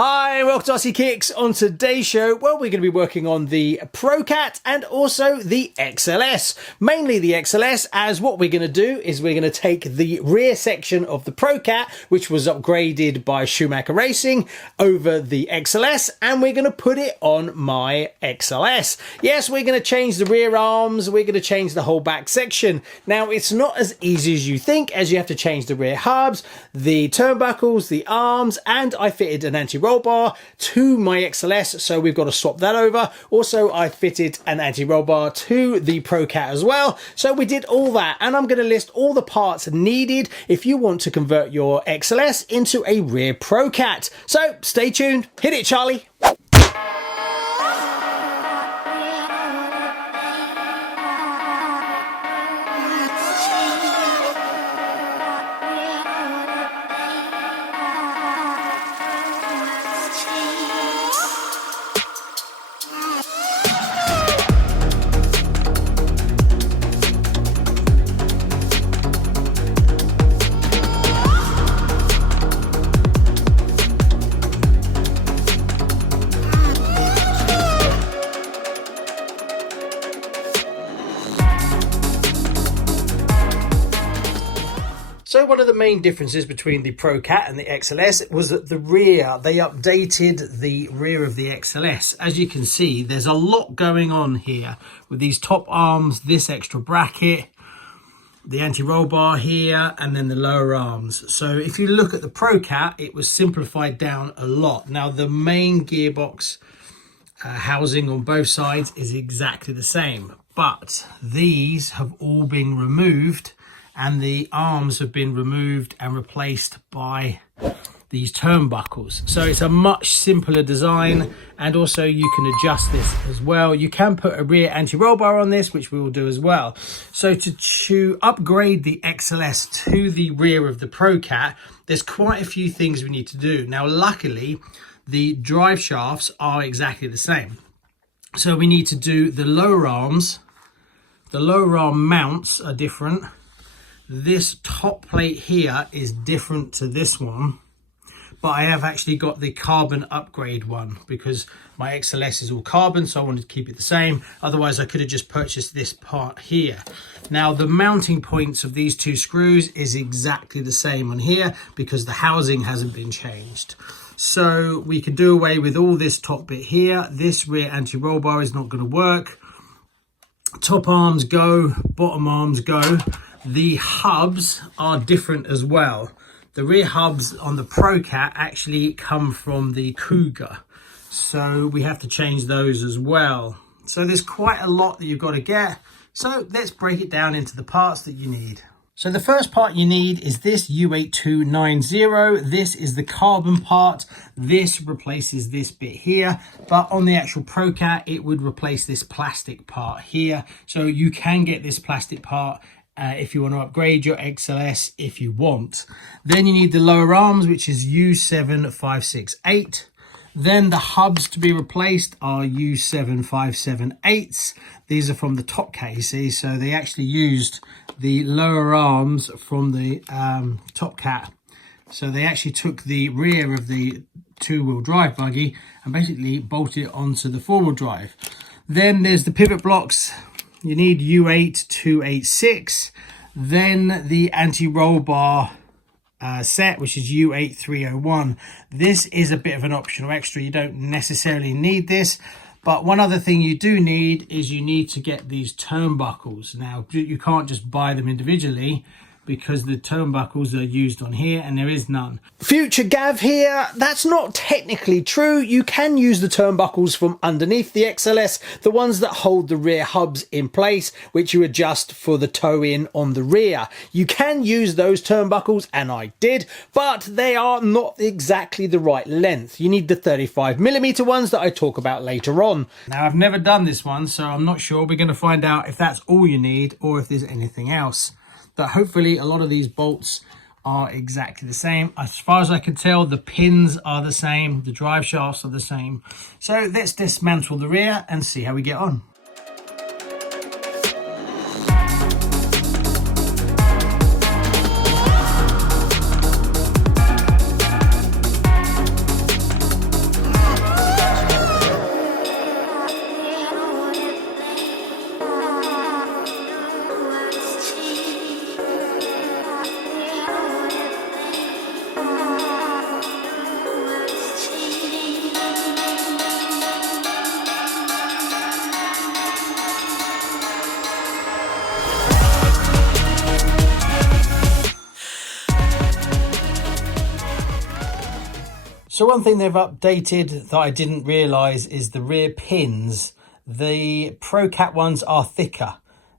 Hi, welcome to RCKicks. On today's show, well, we're going to be working on the ProCat and also the XLS. Mainly the XLS, as what we're going to do is we're going to take the rear section of the ProCat, which was upgraded by Schumacher Racing, over the XLS, and we're going to put it on my XLS. Yes, we're going to change the rear arms, we're going to change the whole back section. Now, it's not as easy as you think, as you have to change the rear hubs, the turnbuckles, the arms, and I fitted an anti-roll bar to my XLS, so we've got to swap that over. Also, I fitted an anti-roll bar to the ProCat as well, so we did all that, and I'm going to list all the parts needed if you want to convert your XLS into a rear ProCat. So stay tuned, hit it Charlie. So one of the main differences between the ProCat and the XLS was that the rear, they updated the rear of the XLS. As you can see, there's a lot going on here with these top arms, this extra bracket, the anti-roll bar here, and then the lower arms. So if you look at the ProCat, it was simplified down a lot. Now the main gearbox housing on both sides is exactly the same, but these have all been removed, and the arms have been removed and replaced by these turnbuckles. So it's a much simpler design, and also you can adjust this as well. You can put a rear anti-roll bar on this, which we will do as well. So to upgrade the XLS to the rear of the ProCat, there's quite a few things we need to do. Now, luckily, the drive shafts are exactly the same. So we need to do the lower arms. The lower arm mounts are different. This top plate here is different to this one, but I have actually got the carbon upgrade one because my XLS is all carbon, so I wanted to keep it the same. Otherwise, I could have just purchased this part here. Now, the mounting points of these two screws is exactly the same on here because the housing hasn't been changed. So we can do away with all this top bit here. This rear anti-roll bar is not going to work. Top arms go, bottom arms go. The hubs are different as well. The rear hubs on the ProCat actually come from the Cougar, so we have to change those as well. So there's quite a lot that you've got to get. So let's break it down into the parts that you need. So the first part you need is this U8290. This is the carbon part. This replaces this bit here, but on the actual ProCat, it would replace this plastic part here. So you can get this plastic part if you want to upgrade your XLS if you want. Then you need the lower arms, which is U7568. Then the hubs to be replaced are U7578s. These are from the top cat, you see, so they actually used the lower arms from the top cat. So they actually took the rear of the two-wheel drive buggy and basically bolted it onto the four-wheel drive. Then there's the pivot blocks. You need U8286, then the anti-roll bar set, which is U8301. This is a bit of an optional extra. You don't necessarily need this, but one other thing you do need is you need to get these turnbuckles. Now, you can't just buy them individually because the turnbuckles are used on here and there is none. Future Gav here, that's not technically true. You can use the turnbuckles from underneath the XLS, the ones that hold the rear hubs in place, which you adjust for the toe in on the rear. You can use those turnbuckles, and I did, but they are not exactly the right length. You need the 35mm ones that I talk about later on. Now, I've never done this one, so I'm not sure. We're going to find out if that's all you need or if there's anything else. But hopefully a lot of these bolts are exactly the same. As far as I can tell, the pins are the same, the drive shafts are the same. So let's dismantle the rear and see how we get on. So one thing they've updated that I didn't realise is the rear pins. The ProCat ones are thicker.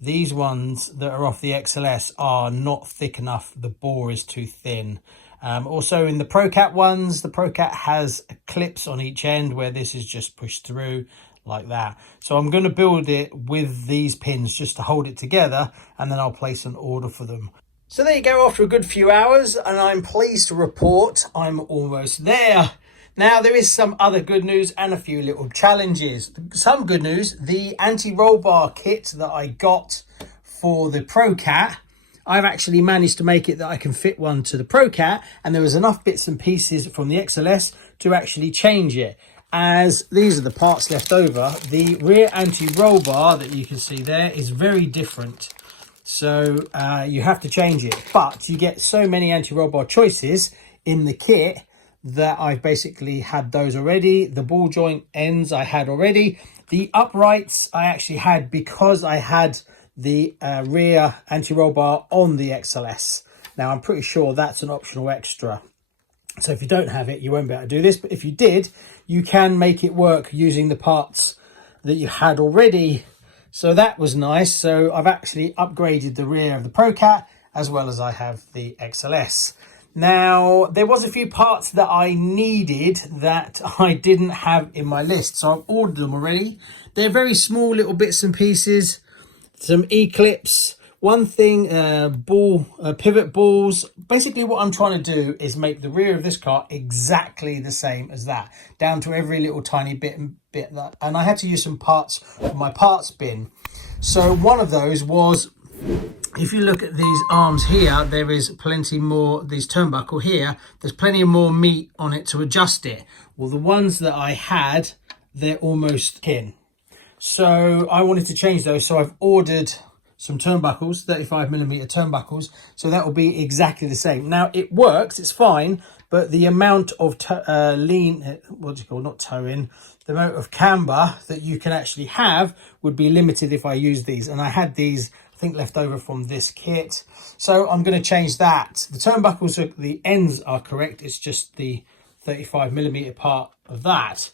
These ones that are off the XLS are not thick enough. The bore is too thin. Also in the ProCat ones, the ProCat has clips on each end where this is just pushed through like that. So I'm going to build it with these pins just to hold it together, and then I'll place an order for them. So there you go, after a good few hours, and I'm pleased to report I'm almost there. Now, there is some other good news and a few little challenges. Some good news, the anti-roll bar kit that I got for the ProCat, I've actually managed to make it that I can fit one to the ProCat, and there was enough bits and pieces from the XLS to actually change it. As these are the parts left over, the rear anti-roll bar that you can see there is very different. So you have to change it, but you get so many anti-roll bar choices in the kit that I've basically had those already. The ball joint ends I had already. The uprights I actually had because I had the rear anti-roll bar on the XLS. Now I'm pretty sure that's an optional extra. So if you don't have it, you won't be able to do this. But if you did, you can make it work using the parts that you had already. So that was nice. So I've actually upgraded the rear of the ProCat as well as I have the XLS. Now, there was a few parts that I needed that I didn't have in my list. So I've ordered them already. They're very small little bits and pieces. Some E-clips. One thing, pivot balls. Basically what I'm trying to do is make the rear of this car exactly the same as that, down to every little tiny bit. And I had to use some parts from my parts bin. So one of those was, if you look at these arms here, there is plenty more, these turnbuckle here, there's plenty more meat on it to adjust it. Well, the ones that I had, they're almost in. So I wanted to change those. So I've ordered some turnbuckles, 35mm turnbuckles, so that will be exactly the same. Now it works, it's fine, but the amount of the amount of camber that you can actually have would be limited if I use these. And I had these, I think, left over from this kit, so I'm going to change that. The turnbuckles, the ends are correct, it's just the 35mm part of that.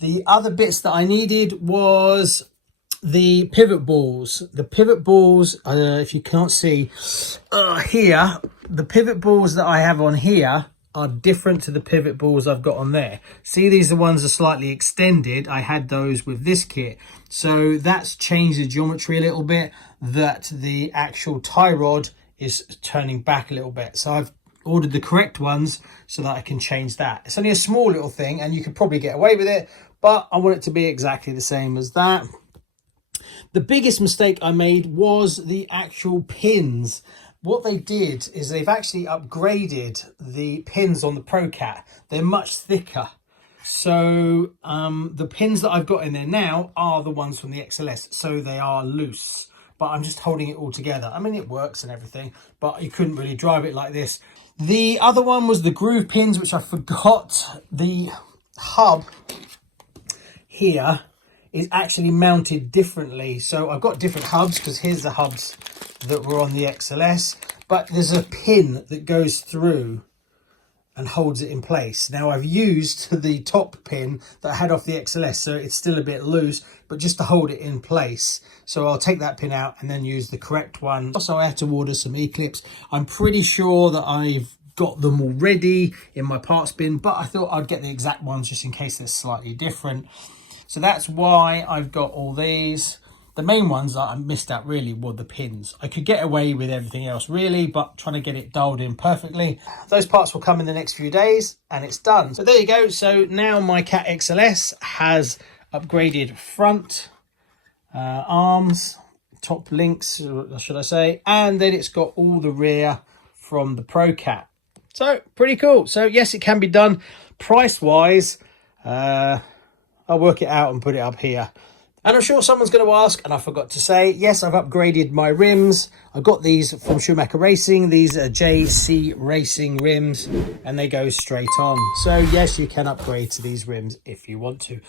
The other bits that I needed was the pivot balls. The pivot balls, if you can't see here, the pivot balls that I have on here are different to the pivot balls I've got on there. See, these are the ones that are slightly extended. I had those with this kit. So that's changed the geometry a little bit, that the actual tie rod is turning back a little bit. So I've ordered the correct ones so that I can change that. It's only a small little thing and you could probably get away with it, but I want it to be exactly the same as that. The biggest mistake I made was the actual pins. What they did is they've actually upgraded the pins on the ProCat. They're much thicker. So the pins that I've got in there now are the ones from the XLS. So they are loose, but I'm just holding it all together. I mean, it works and everything, but you couldn't really drive it like this. The other one was the groove pins, which I forgot. The hub here is actually mounted differently. So I've got different hubs, because here's the hubs that were on the XLS, but there's a pin that goes through and holds it in place. Now I've used the top pin that I had off the XLS, so it's still a bit loose, but just to hold it in place. So I'll take that pin out and then use the correct one. Also, I had to order some E-clips. I'm pretty sure that I've got them already in my parts bin, but I thought I'd get the exact ones just in case they're slightly different. So that's why I've got all these. The main ones that I missed out really were the pins. I could get away with everything else really, but trying to get it dialed in perfectly. Those parts will come in the next few days and it's done. So there you go. So now my Cat XLS has upgraded front arms, top links, should I say, and then it's got all the rear from the ProCat. So pretty cool. So yes, it can be done. Price wise, I'll work it out and put it up here. And I'm sure someone's going to ask, and I forgot to say, yes, I've upgraded my rims. I got these from Schumacher Racing. These are JC Racing rims, and they go straight on. So yes, you can upgrade to these rims if you want to.